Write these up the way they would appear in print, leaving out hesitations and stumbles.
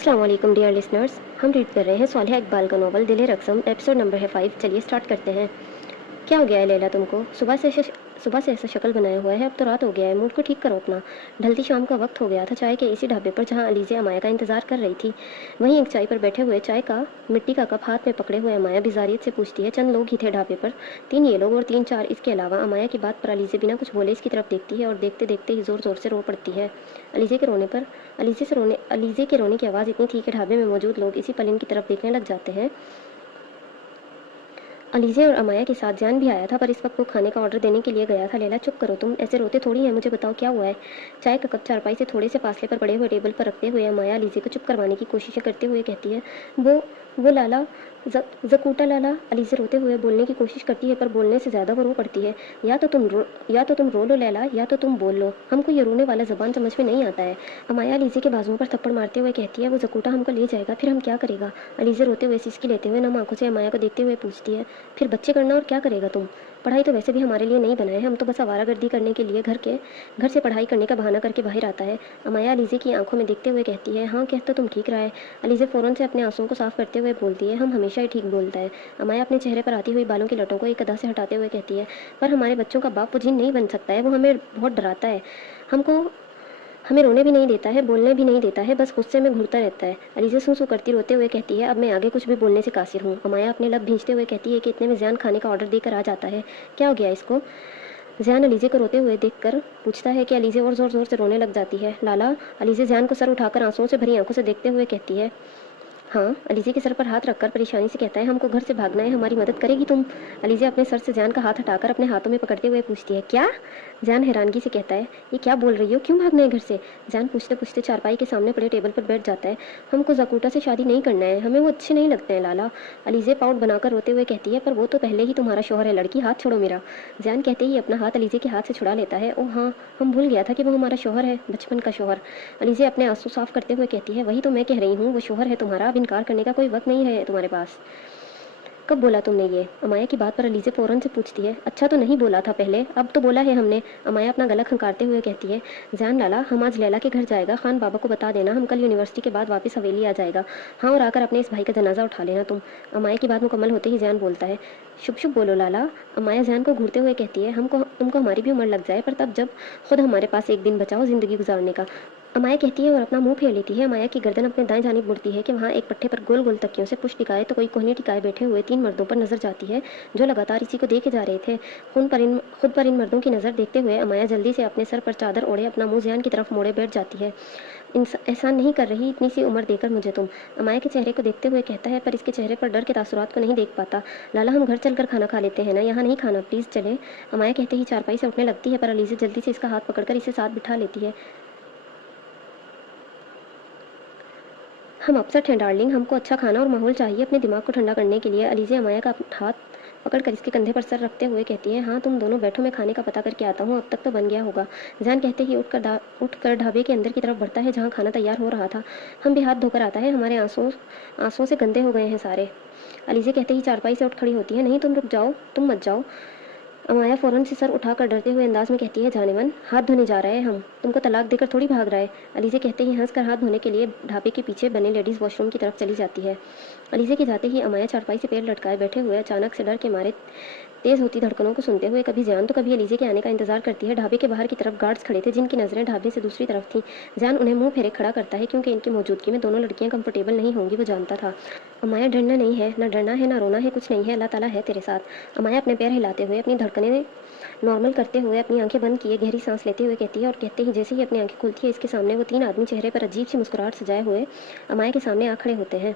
अस्सलाम वालेकुम dear listeners. हम रीड कर रहे हैं सालिहा इकबाल का नॉवल दिल रकसम। एपिसोड नंबर है 5। चलिए स्टार्ट करते हैं। क्या हो गया है लैला तुमको? सुबह से ऐसा शक्ल बनाया हुआ है। अब तो रात हो गया है, मूड को ठीक करो अपना। ढलती शाम का वक्त हो गया था। चाय के इसी ढाबे पर जहाँ अलीज़े अमाया का इंतजार कर रही थी, वहीं एक चाय पर बैठे हुए चाय का मिट्टी का कप हाथ में पकड़े हुए अमाया बिजारियत से पूछती है। चंद लोग ही थे ढाबे पर, 3 ये लोग और 3 4 इसके अलावा। अमाया की बात पर अलीज़े बिना कुछ बोले इसकी तरफ देखती है और देखते देखते ही ज़ोर ज़ोर से रो पड़ती है। अलीज़े के रोने पर अलीज़े के रोने की आवाज़ इतनी थी कि ढाबे में मौजूद लोग इसी पल इनकी तरफ देखने लग जाते हैं। अलीज़े और अमाया के साथ जान भी आया था, पर इस वक्त वो खाने का ऑर्डर देने के लिए गया था। लैला चुप करो, तुम ऐसे रोते थोड़ी हैं, मुझे बताओ क्या हुआ है। चाय का कप चारपाई से थोड़े से फासले पर पड़े हुए टेबल पर रखते हुए अमाया अलीज़े को चुप करवाने की कोशिशें करते हुए कहती है, वो लाला, जकूटा लाला। अलीज़े रोते हुए बोलने की कोशिश करती है, पर बोलने से ज़्यादा वो रो पड़ती है। या तो तुम रो लो लैला, या तो तुम बोल लो। हमको ये रोने वाला ज़बान समझ में नहीं आता है। अमाया अलीज़े के बाजुओं पर थप्पड़ मारते हुए कहती है, वो जकूटा हमको ले जाएगा, फिर हम क्या करेगा। अलीज़े रोते हुए सिसकी लेते हुए नम आंखों से अमाया को देखते हुए पूछती है, फिर बच्चे करना और क्या करेगा तुम। पढ़ाई तो वैसे भी हमारे लिए नहीं बनाए, हम तो बस आवारागर्दी करने के लिए घर से पढ़ाई करने का बहाना करके बाहर आता है। अमाया अलीज़े की आंखों में देखते हुए कहती है, हाँ कह तो तुम ठीक रहा है। अलीज़े फ़ौरन से अपने आंसुओं को साफ करते हुए बोलती है, हम हमेशा ही ठीक बोलता है। अमाया अपने चेहरे पर आती हुई बालों की लटों को एक अदा से हटाते हुए कहती है, पर हमारे बच्चों का बाप वो जिन नहीं बन सकता है, वो हमें बहुत डराता है। हमको हमें रोने भी नहीं देता है, बोलने भी नहीं देता है, बस गुस्से में घूरता रहता है। अलीज़े सू करती रोते हुए कहती है, अब मैं आगे कुछ भी बोलने से कासिर हूँ। अमाया अपने लब भींचते हुए कहती है कि इतने में ज़ियान खाने का ऑर्डर देकर आ जाता है, क्या हो गया इसको। ज़ियान अलीज़े को रोते हुए देखकर पूछता है कि अलीज़े और ज़ोर ज़ोर से रोने लग जाती है। लाला। अलीज़े ज़ियान को सर उठाकर आंसुओं से भरी आंखों से देखते हुए कहती है, हाँ। अलीज़े के सर पर हाथ रखकर परेशानी से कहता है, हमको घर से भागना है, हमारी मदद करेगी तुम। अलीज़े अपने सर से जान का हाथ हटाकर अपने हाथों में पकड़ते हुए पूछती है, क्या। जान हैरानगी से कहता है, ये क्या बोल रही हो, क्यों भागना है घर से। जान पूछते पूछते चारपाई के सामने पड़े टेबल पर बैठ जाता है। हमको जकूटा से शादी नहीं करना है, हमें वो अच्छे नहीं लगते हैं लाला। अलीज़े पाउट बनाकर रोते हुए कहती है, पर वो तो पहले ही तुम्हारा शोहर है लड़की, हाथ छोड़ो मेरा। जान कहते ही अपना हाथ अलीज़े के हाथ से छुड़ा लेता है। ओ हाँ, हम भूल गया था कि वो हमारा शोहर है, बचपन का शोहर। अलीज़े अपने आंसू साफ करते हुए कहती है, वही तो मैं कह रही हूँ, वो शोहर है तुम्हारा, अब इनकार करने का कोई वक्त नहीं है तुम्हारे पास। कब बोला तुमने ये। अमाया की बात पर अलीज़े फ़ौरन से पूछती है, अच्छा तो नहीं बोला था पहले, अब तो बोला है हमने। अमाया अपना गला खंकारते हुए कहती है, जान लाला, हम आज लैला के घर जाएगा, खान बाबा को बता देना हम कल यूनिवर्सिटी के बाद वापस हवेली आ जाएगा। हाँ, और आकर अपने इस भाई का जनाजा उठा लेना तुम। अमाया की बात मुकम्मल होते ही जान बोलता है, शुभ शुभ बोलो लाला। अमाया जान को घूरते हुए कहती है, तुमको हमारी भी उम्र लग जाए, पर तब जब खुद हमारे पास एक दिन बचाओ ज़िंदगी गुजारने का। अमाया कहती है और अपना मुंह फेर लेती है। अमाया की गर्दन अपने दाएं जानिब मुड़ती है कि वहाँ एक पट्टे पर गोल गोल तकियों से पुष्ट टिकाए तो कोई कोहनी टिकाए बैठे हुए 3 मर्दों पर नजर जाती है, जो लगातार इसी को देखे जा रहे थे। खुद पर इन मर्दों की नज़र देखते हुए अमाया जल्दी से अपने सर पर चादर ओढ़े अपना मुंह ज़ियान की तरफ मोड़े बैठ जाती है। एहसान नहीं कर रही इतनी सी उम्र देकर मुझे तुम। अमाया के चेहरे को देखते हुए कहता है, पर इसके चेहरे पर डर के तासुरात को नहीं देख पाता। लाला, हम घर चलकर खाना खा लेते हैं ना, यहाँ नहीं खाना, प्लीज़ चले। अमाया कहते ही चारपाई से उठने लगती है, पर अलीज़े जल्दी से इसका हाथ पकड़कर इसे साथ बिठा लेती है। हम अपसेट हैं डार्लिंग, हमको अच्छा खाना और माहौल चाहिए अपने दिमाग को ठंडा करने के लिए। अलीज़े अमाया का हाथ पकड़कर इसके कंधे पर सर रखते हुए कहती है, हाँ तुम दोनों बैठो, मैं खाने का पता करके आता हूँ, अब तक तो बन गया होगा। जान कहते ही उठकर ढाबे के अंदर की तरफ बढ़ता है जहाँ खाना तैयार हो रहा था। हम भी हाथ धोकर आता है, हमारे आंसुओं से गंदे हो गए हैं सारे। अलीज़े कहते ही चारपाई से उठ खड़ी होती है, नहीं तुम रुक जाओ, तुम मत जाओ। अमाया फ़ौरन से सर उठाकर डरते हुए अंदाज में कहती है, जानेमन, हाथ धोने जा रहे हैं हम, तुमको तलाक देकर थोड़ी भाग रहा है। अलीज़े कहते ही हंसकर हाथ धोने के लिए ढाबे के पीछे बने लेडीज़ वॉशरूम की तरफ चली जाती है। अलीज़े के जाते ही अमाया चारपाई से पैर लटकाए बैठे हुए अचानक से डर के मारे तेज़ होती धड़कनों को सुनते हुए कभी जान तो कभी अलीज़े के आने का इंतजार करती है। ढाबे के बाहर की तरफ गार्ड्स खड़े थे, जिनकी नज़रें ढाबे से दूसरी तरफ थीं। जान उन्हें मुंह फेरे खड़ा करता है, क्योंकि इनकी मौजूदगी में दोनों लड़कियां कंफर्टेबल नहीं होंगी, वो जानता था। अमाया, डरना नहीं है, ना डरना है ना रोना है, कुछ नहीं है, अल्लाह ताला है तेरे साथ। अमाया अपने पैर हिलाते हुए अपनी धड़कनें नॉर्मल करते हुए अपनी आंखें बंद किए गहरी सांस लेते हुए कहती है, और कहते ही जैसे ही अपनी आंखें खुलती है, इसके सामने वो 3 आदमी चेहरे पर अजीब सी मुस्कुराहट सजाए हुए अमाया के सामने आ खड़े होते हैं।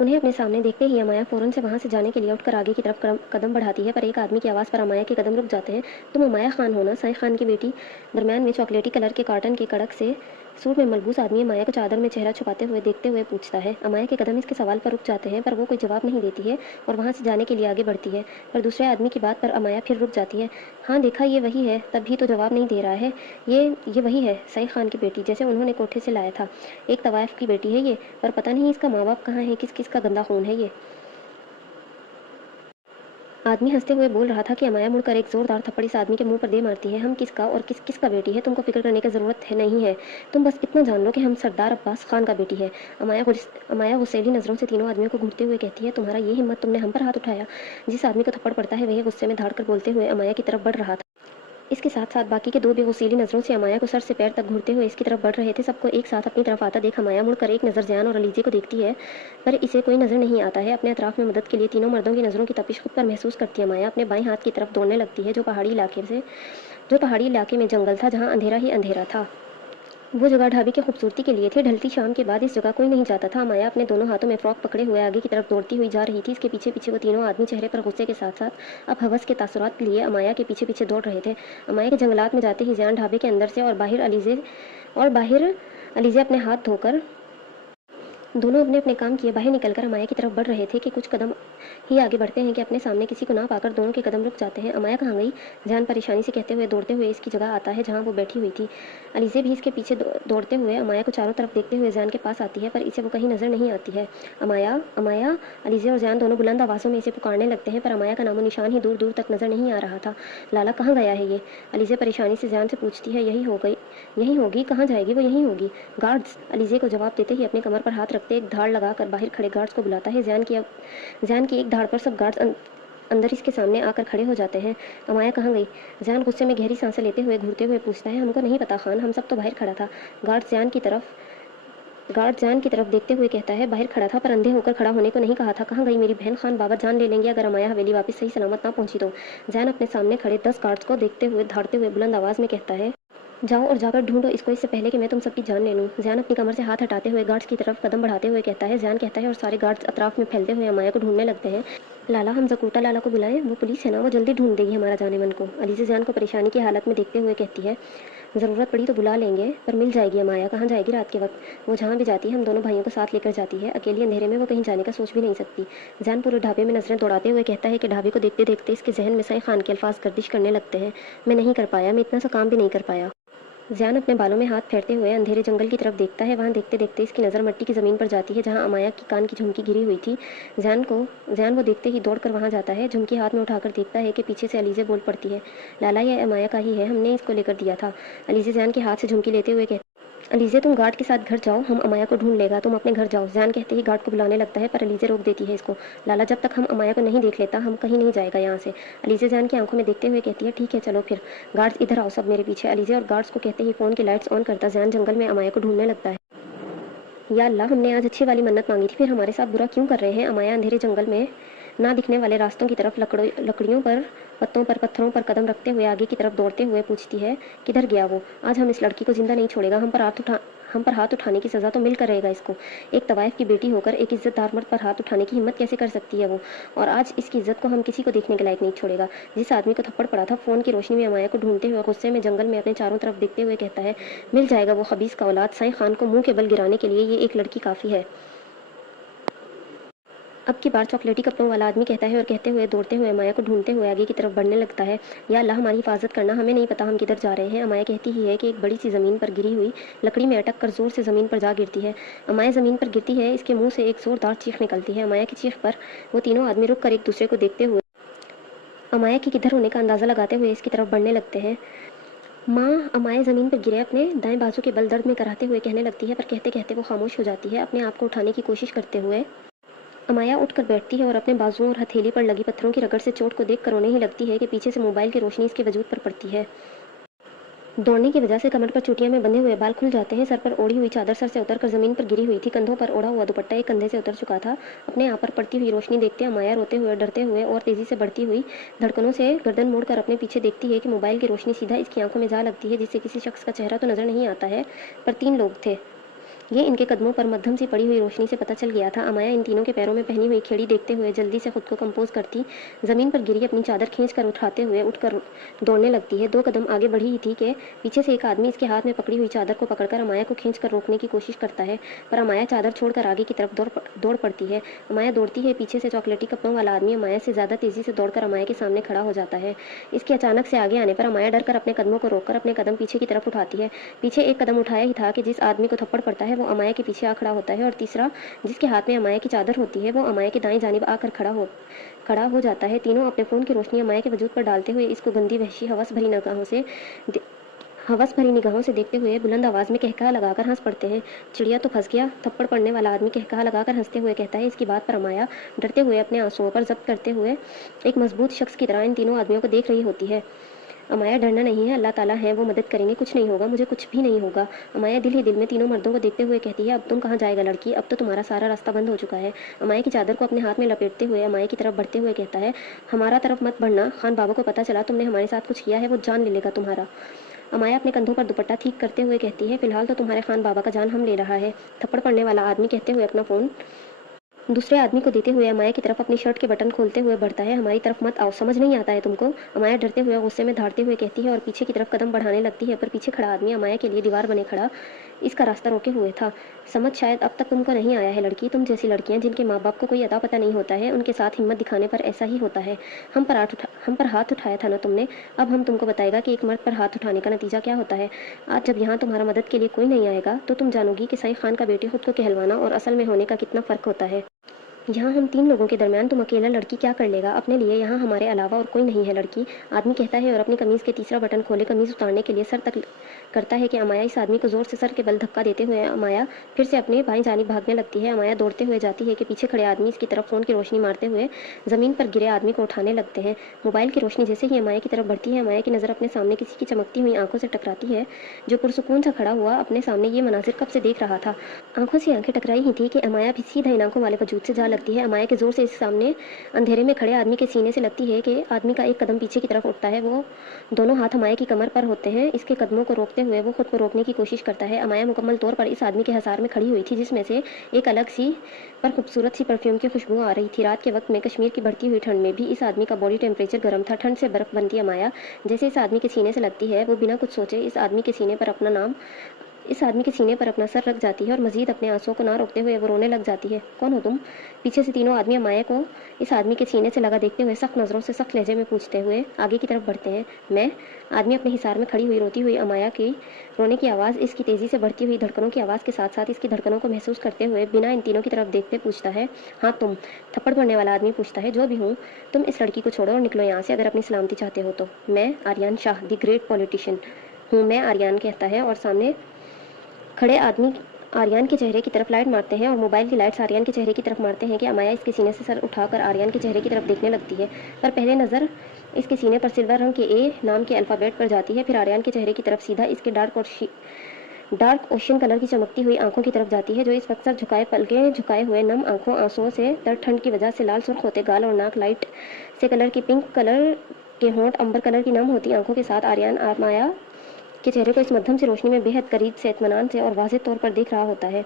उन्हें अपने सामने देखते ही अमाया फ़ौरन से वहाँ से जाने के लिए उठकर आगे की तरफ कदम बढ़ाती है, पर एक आदमी की आवाज़ पर अमाया के कदम रुक जाते हैं। तुम अमाया खान हो ना, साई खान की बेटी। दरमियान में चॉकलेटी कलर के कॉटन के कड़क से सूट में मलबूस आदमी अमाया को चादर में चेहरा छुपाते हुए देखते हुए पूछता है। अमाया के कदम इसके सवाल पर रुक जाते हैं, पर वो कोई जवाब नहीं देती है और वहाँ से जाने के लिए आगे बढ़ती है, पर दूसरे आदमी की बात पर अमाया फिर रुक जाती है। हाँ देखा, ये वही है, तब भी तो जवाब नहीं दे रहा है। ये वही है, सई खान की बेटी, जैसे उन्होंने कोठे से लाया था। एक तवाइफ की बेटी है ये, पर पता नहीं इसका माँ बाप कहाँ है, किस किस का गंदा खून है ये। आदमी हंसते हुए बोल रहा था कि अमाया मुड़कर एक जोरदार थप्पड़ इस आदमी के मुंह पर दे मारती है। हम किसका और किसका बेटी है, तुमको फिक्र करने की जरूरत है नहीं है। तुम बस इतना जान लो कि हम सरदार अब्बास खान का बेटी है। अमाया गुस्सैली नजरों से तीनों आदमियों को घूरते हुए कहती है, तुम्हारा ये हिम्मत, तुमने हम पर हाथ उठाया। जिस आदमी को थप्पड़ पड़ता है वही गुस्से में धाड़ कर बोलते हुए अमाया की तरफ बढ़ रहा था। इसके साथ साथ बाकी के दो भी गुस्सैली नजरों से अमाया को सर से पैर तक घूरते हुए इसकी तरफ बढ़ रहे थे। सबको एक साथ अपनी तरफ आता देख अमाया मुड़कर एक नज़र ज़यान और अलीज़े को देखती है, पर इसे कोई नज़र नहीं आता है। अपने अतराफ में मदद के लिए तीनों मर्दों की नज़रों की तपिश खुद पर महसूस करती है। अमाया अपने बाएं हाथ की तरफ दौड़ने लगती है, जो पहाड़ी इलाके में जंगल था, जहाँ अंधेरा ही अंधेरा था। वो जगह ढाबी की खूबसूरती के लिए थी। ढलती शाम के बाद इस जगह कोई नहीं जाता था। अमाया अपने दोनों हाथों में फ्रॉक पकड़े हुए आगे की तरफ दौड़ती हुई जा रही थी। इसके पीछे पीछे वो तीनों आदमी चेहरे पर गुस्से के साथ साथ अब हवस के तासुरात लिए अमाया के पीछे पीछे दौड़ रहे थे। अमाया के जंगलात में जाते ही ज़यान ढाबे के अंदर से और बाहर अलीज़े अपने हाथ धोकर दोनों अपने अपने काम किए बाहर निकलकर अमाया की तरफ बढ़ रहे थे कि कुछ कदम ही आगे बढ़ते हैं कि अपने सामने किसी को ना पाकर दोनों के कदम रुक जाते हैं। अमाया कहाँ गई, ज़यान परेशानी से कहते हुए दौड़ते हुए इसकी जगह आता है जहाँ वो बैठी हुई थी। अलीज़े भी इसके पीछे दौड़ते हुए अमाया को चारों तरफ देखते हुए ज़यान के पास आती है, पर इसे वो कहीं नजर नहीं आती है। अमाया अमाया अलीज़े और ज़यान दोनों बुलंद आवाज़ों में इसे पुकारने लगते हैं, पर अमाया का नामो निशान ही दूर दूर तक नजर नहीं आ रहा था। लाला कहाँ गया है ये, अलीज़े परेशानी से ज़यान से पूछती है। यही होगी, कहाँ जाएगी वो, यहीं होगी। गार्ड्स, अलीज़े को जवाब देते ही अपने कमर पर हाथ रखते एक धाड़ लगाकर बाहर खड़े गार्ड्स को बुलाता है। ज़यान की एक धाड़ पर सब गार्ड्स अंदर इसके सामने आकर खड़े हो जाते हैं। अमाया कहाँ गई, ज़यान गुस्से में गहरी सांसें लेते हुए घूरते हुए पूछता है। हमको नहीं पता खान, हम सब तो बाहर खड़ा था। गार्ड ज़यान की तरफ देखते हुए कहता है, बाहर खड़ा था पर अंधे होकर खड़ा होने को नहीं कहा था। कहाँ गई मेरी बहन, खान बाबा जान ले लेंगे अगर अमाया हवेली वापस सही सलामत ना पहुंची तो। ज़यान अपने सामने खड़े 10 गार्ड्स को देखते हुए धाड़ते हुए बुलंद आवाज़ में कहता है, जाओ और जाकर ढूंढो इसको, इससे पहले कि मैं तुम सबकी जान ले लूँ। ज़यान अपनी कमर से हाथ हटाते हुए गार्ड्स की तरफ कदम बढ़ाते हुए कहता है। ज़यान कहता है और सारे गार्ड्स अतराफ में फैलते हुए अमाया को ढूंढने लगते हैं। लाला, हम जकूटा लाला को बुलाएं, वो पुलिस है ना, वो जल्दी ढूंढ देगी हमारा जाने मन को। अलीज़े ज़यान को परेशानी की हालत में देखते हुए कहती है, ज़रूरत पड़ी तो बुला लेंगे, पर मिल जाएगी अमाया। कहाँ जाएगी रात के वक्त, वो जहाँ भी जाती है हम दोनों भाइयों को साथ लेकर जाती है। अकेली अंधेरे में वो कहीं जाने का सोच भी नहीं सकती। ज़यान पूरे ढाबे में नजरें दौड़ाते हुए कहता है कि ढाबे को देखते देखते इसके जहन में सही खान के अल्फाज गर्दिश करने लगते हैं। मैं नहीं कर पाया, मैं इतना सा काम भी नहीं कर पाया। ज़यान अपने बालों में हाथ फेरते हुए अंधेरे जंगल की तरफ देखता है। वहाँ देखते देखते इसकी नज़र मिट्टी की ज़मीन पर जाती है जहाँ अमाया की कान की झुमकी गिरी हुई थी। ज़यान वो देखते ही दौड़कर वहाँ जाता है। झुमकी हाथ में उठाकर देखता है कि पीछे से अलीज़े बोल पड़ती है, लाला ये अमाया का ही है, हमने इसको लेकर दिया था। अलीज़े ज़यान के हाथ से झुमकी लेते हुए कहती, अलीज़े तुम गार्ड के साथ घर जाओ, हम अमाया को ढूंढ लेगा, तुम अपने घर जाओ। ज़यान कहते ही गार्ड को बुलाने लगता है, पर अलीज़े रोक देती है इसको। लाला, जब तक हम अमाया को नहीं देख लेता हम कहीं नहीं जाएगा यहाँ से। अलीज़े ज़यान की आंखों में देखते हुए कहती है, ठीक है चलो फिर। गार्ड्स इधर आओ सब मेरे पीछे। अलीज़े और गार्ड्स को कहते ही फ़ोन की लाइट्स ऑन करता ज़यान जंगल में अमाया को ढूंढने लगता है। या अल्लाह, हमने आज अच्छी वाली मन्नत मांगी थी, फिर हमारे साथ बुरा क्यों कर रहे हैं। अमाया अंधेरे जंगल में ना दिखने वाले रास्तों की तरफ लकड़ियों पर, पत्तों पर, पत्थरों पर कदम रखते हुए आगे की तरफ दौड़ते हुए पूछती है, किधर गया वो। आज हम इस लड़की को जिंदा नहीं छोड़ेगा, हम पर हाथ उठाने की सज़ा तो मिलकर रहेगा इसको। एक तवाइफ की बेटी होकर एक इज्जतदार मर्द पर हाथ उठाने की हिम्मत कैसे कर सकती है वो, और आज इसकी इज्जत को हम किसी को देखने के लायक नहीं छोड़ेगा। जिस आदमी को थप्पड़ पड़ा था फ़ोन की रोशनी में अमाया को ढूंढते हुए गुस्से में जंगल में अपने चारों तरफ देखते हुए कहता है, मिल जाएगा वो खबीस का औलाद। साईं खान को मुंह के बल गिराने के लिए ये एक लड़की काफ़ी है। अब की बार चॉकलेटी कपड़ों वाला आदमी कहता है और कहते हुए दौड़ते हुए अमाया को ढूंढते हुए आगे की तरफ बढ़ने लगता है। या अल्लाह, हमारी हिफाजत करना, हमें नहीं पता हम किधर जा रहे हैं। अमाया कहती ही है कि एक बड़ी सी ज़मीन पर गिरी हुई लकड़ी में अटक कर ज़ोर से ज़मीन पर जा गिरती है। अमाया ज़मीन पर गिरती है, इसके मुंह से एक ज़ोरदार चीख निकलती है। अमाया की चीख पर वो तीनों आदमी रुक कर एक दूसरे को देखते हुए अमाया के किधर होने का अंदाज़ा लगाते हुए इसकी तरफ बढ़ने लगते हैं। माँ, अमाया ज़मीन पर गिरे अपने दाएं बाजू के बल दर्द में कराते हुए कहने लगती है, पर कहते कहते वो खामोश हो जाती है। अपने आप को उठाने की कोशिश करते हुए अमाया उठकर बैठती है और अपने बाजुओं और हथेली पर लगी पत्थरों की रगड़ से चोट को देख कर रोने ही लगती है कि पीछे से मोबाइल की रोशनी इसके वजूद पर पड़ती है। दौड़ने की वजह से कमर पर चुटिया में बंधे हुए बाल खुल जाते हैं। सर पर ओढ़ी हुई चादर सर से उतरकर ज़मीन पर गिरी हुई थी। कंधों पर ओढ़ा हुआ दुपट्टा एक कंधे से उतर चुका था। अपने आप पर पड़ती हुई रोशनी देखते अमाया रोते हुए, डरते हुए और तेज़ी से बढ़ती हुई धड़कनों से गर्दन मोड़कर अपने पीछे देखती है कि मोबाइल की रोशनी सीधा इसकी आंखों में जा लगती है, जिससे किसी शख्स का चेहरा तो नज़र नहीं आता है, पर 3 लोग थे। ये इनके कदमों पर मध्यम सी पड़ी हुई रोशनी से पता चल गया था। अमाया इन तीनों के पैरों में पहनी हुई खेड़ी देखते हुए जल्दी से खुद को कंपोज करती ज़मीन पर गिरी अपनी चादर खींच कर उठाते हुए उठकर दौड़ने लगती है। 2 कदम आगे बढ़ी ही थी कि पीछे से एक आदमी इसके हाथ में पकड़ी हुई चादर को पकड़कर अमाया को खींच कर रोकने की कोशिश करता है, पर अमाया चादर छोड़कर आगे की तरफ दौड़ पड़ती है। अमाया दौड़ती है, पीछे से चॉकलेटी कपड़ों वाला आदमी अमाया से ज़्यादा तेज़ी से दौड़कर अमाया के सामने खड़ा हो जाता है। इसके अचानक से आगे आने पर अमाया डर कर अपने कदमों को रोककर अपने कदम पीछे की तरफ उठाती है। पीछे एक कदम उठाया ही था कि जिस आदमी को थप्पड़ पड़ता है वो अमाया के पीछे खड़ा होता है, और तीसरा जिसके हाथ में अमाया की चादर होती है वो अमाया की दाएं जानिब आकर खड़ा हो जाता है। तीनों अपने फ़ोन की रोशनी अमाया के वजूद पर डालते हुए इसको गंदी वहशी हवस भरी निगाहों से देखते हुए बुलंद आवाज़ में कहकहा लगाकर हंस पड़ते हैं। चिड़िया तो फंस गया, थप्पड़ पड़ने वाला आदमी कहकहा लगाकर हंसते हुए कहता है। इसकी बात पर अमाया डरते हुए अपने आंसुओं पर जब्त करते हुए एक मजबूत शख्स की तरह इन तीनों आदमियों को देख रही होती है। अमाया, डरना नहीं है, अल्लाह ताला है, वो मदद करेंगे, कुछ नहीं होगा, मुझे कुछ भी नहीं होगा। अमाया दिल ही दिल में तीनों मर्दों को देखते हुए कहती है, अब तुम कहाँ जाएगा लड़की, अब तो तुम्हारा सारा रास्ता बंद हो चुका है। अमाया की चादर को अपने हाथ में लपेटते हुए अमाया की तरफ बढ़ते हुए कहता है, हमारा तरफ मत बढ़ना, खान बाबा को पता चला तुमने हमारे साथ कुछ किया है, वो जान ले लेगा तुम्हारा। अमाया अपने कंधों पर दुपट्टा ठीक करते हुए कहती है, फिलहाल तो तुम्हारे खान बाबा का जान हम ले रहा है। थप्पड़ पड़ने वाला आदमी कहते हुए अपना फ़ोन दूसरे आदमी को देते हुए अमाया की तरफ अपनी शर्ट के बटन खोलते हुए बढ़ता है। हमारी तरफ मत आओ, समझ नहीं आता है तुमको? अमाया डरते हुए गुस्से में धाड़ते हुए कहती है और पीछे की तरफ कदम बढ़ाने लगती है, पर पीछे खड़ा आदमी अमाया के लिए दीवार बने खड़ा इसका रास्ता रोके हुए था। समझ शायद अब तक तुमको नहीं आया है लड़की, तुम जैसी लड़कियां जिनके माँ बाप को कोई अता पता नहीं होता है, उनके साथ हिम्मत दिखाने पर ऐसा ही होता है। हम पर हाथ उठाया था ना तुमने, अब हम तुमको बताएगा कि एक मर्द पर हाथ उठाने का नतीजा क्या होता है। आज जब यहाँ तुम्हारा मदद के लिए कोई नहीं आएगा तो तुम जानोगी कि सही खान का बेटे खुद को कहलवाना और असल में होने का कितना फ़र्क होता है। यहाँ हम 3 लोगों के दरमियान तुम अकेला लड़की क्या कर लेगा अपने लिए, यहाँ हमारे अलावा और कोई नहीं है लड़की, आदमी कहता है और अपनी कमीज़ के तीसरा बटन खोले कमीज़ उतारने के लिए सर तक करता है कि अमाया इस आदमी को ज़ोर से सर के बल धक्का देते हुए अमाया फिर से अपने बाईं जानिब भागने लगती है। अमाया दौड़ते हुए जाती है कि पीछे खड़े आदमी इसकी तरफ फ़ोन की रोशनी मारते हुए ज़मीन पर गिरे आदमी को उठाने लगते हैं। मोबाइल की रोशनी जैसे ही अमाया की तरफ बढ़ती है, अमाया की नज़र अपने सामने किसी की चमकती हुई आंखों से टकराती है जो पुरसुकून सा खड़ा हुआ अपने सामने ये मनाजिर कब से देख रहा था। आंखों से आंखें टकराई ही थी कि अमाया भी सीधा इन आंखों वाले वजूद से जा लगती है। अमाया के जोर से इस सामने अंधेरे में खड़े आदमी के सीने से लगती है कि आदमी का एक कदम पीछे की तरफ उठता है। वो दोनों हाथ अमाया की कमर पर होते हैं। इसके कदमों को रोकते हुए वो खुद को रोकने की कोशिश करता है। अमाया मुकम्मल तौर पर इस आदमी के हसार में खड़ी हुई थी जिसमें से एक अलग सी पर खूबसूरत सी परफ्यूम की खुशबू आ रही थी। रात के वक्त में कश्मीर की बढ़ती हुई ठंड में भी इस आदमी का बॉडी टेम्परेचर गर्म था। ठंड से बर्फ बनती अमाया जैसे इस आदमी के सीने से लगती है। वो बिना कुछ सोचे इस आदमी के सीने पर अपना सर रख जाती है और मजीद अपने आंसुओं को ना रोकते हुए वो रोने लग जाती है। कौन हो तुम? पीछे से तीनों आदमी अमाया को इस आदमी के सीने से लगा देखते हुए सख्त नज़रों से सख्त लहजे में पूछते हुए आगे की तरफ बढ़ते हैं। मैं? आदमी अपने हिसार में खड़ी हुई रोती हुई अमाया की रोने की आवाज़ इसकी तेज़ी से बढ़ती हुई धड़कनों की आवाज़ के साथ साथ इसकी धड़कनों को महसूस करते हुए बिना इन तीनों की तरफ देखते पूछता है, हाँ तुम? थप्पड़ पड़ने वाला आदमी पूछता है, जो भी हूँ, तुम इस लड़की को छोड़ो और निकलो यहाँ से अगर अपनी सलामती चाहते हो तो। मैं Aryan Shah the great politician हूँ, मैं आर्यन कहता है और सामने खड़े आदमी आर्यन के चेहरे की तरफ लाइट मारते हैं और मोबाइल की लाइट्स आर्यन के चेहरे की तरफ मारते हैं कि अमाया इसके सीने से सर उठाकर आर्यन के चेहरे की तरफ देखने लगती है। पर पहले नज़र इसके सीने पर सिल्वर रंग के ए नाम के अल्फ़ाबेट पर जाती है, फिर आर्यन के चेहरे की तरफ सीधा इसके डार्क ओशियन कलर की चमकती हुई आंखों की तरफ जाती है जो इस वक्त सर झुकाए पलके झुकाए हुए नम आंखों आंसुओं से दर्द ठंड की वजह से लाल सुर्ख होते गाल और नाक लाइट से कलर की पिंक कलर के होंठ अंबर कलर की नम होती आंखों के साथ आर्यन अमाया के चेहरे को इस मध्यम सी रोशनी में बेहद करीब से इत्मीनान से और वाज़ेह तौर पर देख रहा होता है।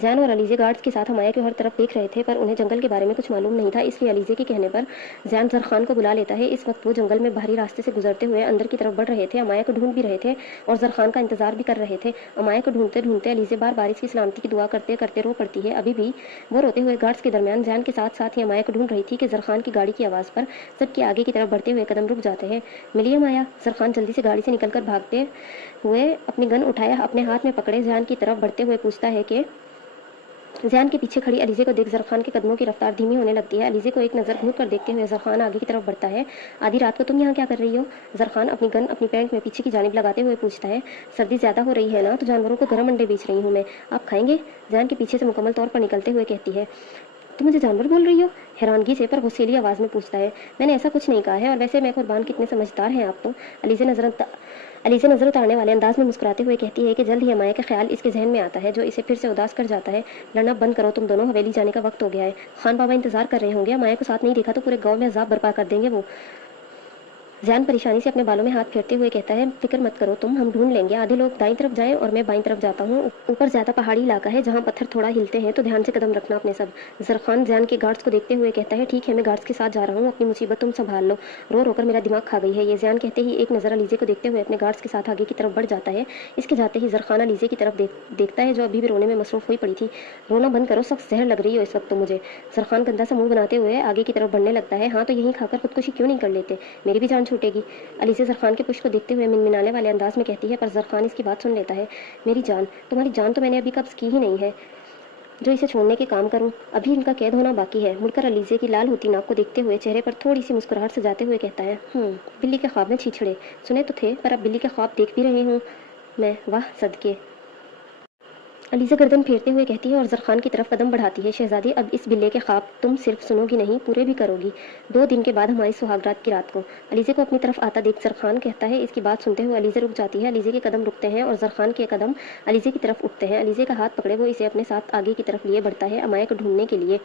जैन और अलीजे गार्ड्स के साथ अमाया की हर तरफ देख रहे थे पर उन्हें जंगल के बारे में कुछ मालूम नहीं था, इसलिए अलीजे के कहने पर जैन जरखान को बुला लेता है। इस वक्त वो जंगल में बाहरी रास्ते से गुजरते हुए अंदर की तरफ बढ़ रहे थे। अमाया को ढूंढ भी रहे थे और जरखान का इंतजार भी कर रहे थे। अमाया को ढूंढते ढूंढते अलीजे बार बार इसकी सलामती की दुआ करते करते रो पड़ती है। अभी भी वो रोते हुए गार्ड्स के दरमियान जैन के साथ साथ ही अमाया को ढूंढ रही थी कि जरखान की गाड़ी की आवाज़ पर सबके आगे की तरफ बढ़ते हुए कदम रुक जाते हैं। मिलिए अमाया, जरखान जल्दी से गाड़ी से निकलकर भागते हुए अपनी गन उठाया अपने हाथ में पकड़े जैन की तरफ बढ़ते हुए पूछता है कि जैन के पीछे खड़ी अलीजे को देख जरखान के कदमों की रफ्तार धीमी होने लगती है। अलीजे को एक नज़र घूर कर देखते हुए जरखान आगे की तरफ बढ़ता है। आधी रात को तुम यहाँ क्या कर रही हो? जरखान अपनी गन अपनी पैंट में पीछे की जानिब लगाते हुए पूछता है। सर्दी ज़्यादा हो रही है ना, तो जानवरों को गर्म अंडे बेच रही हूँ मैं, आप खाएंगे? जैन के पीछे से मुकम्मल तौर पर निकलते हुए कहती है। तुम मुझे जानवर बोल रही हो? हैरानगी से पर गुस्सेली आवाज़ में पूछता है। मैंने ऐसा कुछ नहीं कहा है और वैसे मैं कुर्बान कितने समझदार हैं आप तो। अलीजे नज़र उतारने वाले अंदाज में मुस्कुराते हुए कहती है कि जल्द ही अमाया का ख्याल इसके जहन में आता है जो इसे फिर से उदास कर जाता है। लड़ना बंद करो तुम दोनों, हवेली जाने का वक्त हो गया है। खान बाबा इंतजार कर रहे होंगे, अमाया को साथ नहीं देखा तो पूरे गाँव में अजाब बर्पा कर देंगे वो। जैन परेशानी से अपने बालों में हाथ फेरते हुए कहता है, फिक्र मत करो तुम, हम ढूंढ लेंगे। आधे लोग दाईं तरफ जाएं और मैं बाईं तरफ जाता हूँ। ऊपर ज़्यादा पहाड़ी इलाका है जहाँ पत्थर थोड़ा हिलते हैं, तो ध्यान से कदम रखना अपने सब। जरखान जैन के गार्ड्स को देखते हुए कहता है, ठीक है मैं गार्ड्स के साथ जा रहा हूँ, अपनी मुसीबत तुम संभाल लो। रो रोकर मेरा दिमाग खा गई है ये। जैन कहते ही एक नज़र अलीजे को देखते हुए अपने गार्ड्स के साथ आगे की तरफ बढ़ जाता है। इसके जाते ही जरखान अलीजे की तरफ देखता है जो अभी भी रोने में मसरूफ़ हुई पड़ी थी। रोना बंद करो, सख्त जहर लग रही हो इस वक्त तो मुझे। जरखान गंदा सा मुँह बनाते हुए आगे की तरफ बढ़ने लगता है। हाँ तो यहीं खाकर खुदकुशी क्यों नहीं कर लेते, मेरी भी जान छूटेगी। अलीजे जरखान के पुष्प को देखते हुए मिनमिनाने वाले अंदाज में कहती है, पर जरखान इसकी बात सुन लेता है। मेरी जान, तुम्हारी जान तो मैंने अभी कब्ज़ की ही नहीं है। जो इसे छोड़ने के काम करूं। अभी इनका कैद होना बाकी है। मुड़कर अलीज़े की लाल होती नाक को देखते हुए चेहरे पर थोड़ी सी मुस्कुराहट सजाते हुए कहता है, बिल्ली के ख्वाब में छीछड़े सुने तो थे, पर अब बिल्ली के ख्वाब देख भी रही हूँ मैं, वाह सदके। अलीज़ा गर्दन फेरते हुए कहती है और ज़रख़ान की तरफ कदम बढ़ाती है, शहज़ादी अब इस बिल्ले के ख्वाब तुम सिर्फ सुनोगी नहीं, पूरे भी करोगी। 2 दिन के बाद हमारी सुहागरात की रात को। अलीज़े को अपनी तरफ आता देख ज़रख़ान कहता है। इसकी बात सुनते हुए अलीज़ा रुक जाती है। अलीज़े के कदम रुकते हैं और ज़रख़ान के कदम अलीज़े की तरफ उठते हैं। अलीज़े का हाथ पकड़े वो इसे अपने साथ आगे की तरफ लिए बढ़ता है, अमाया को ढूंढने के लिए।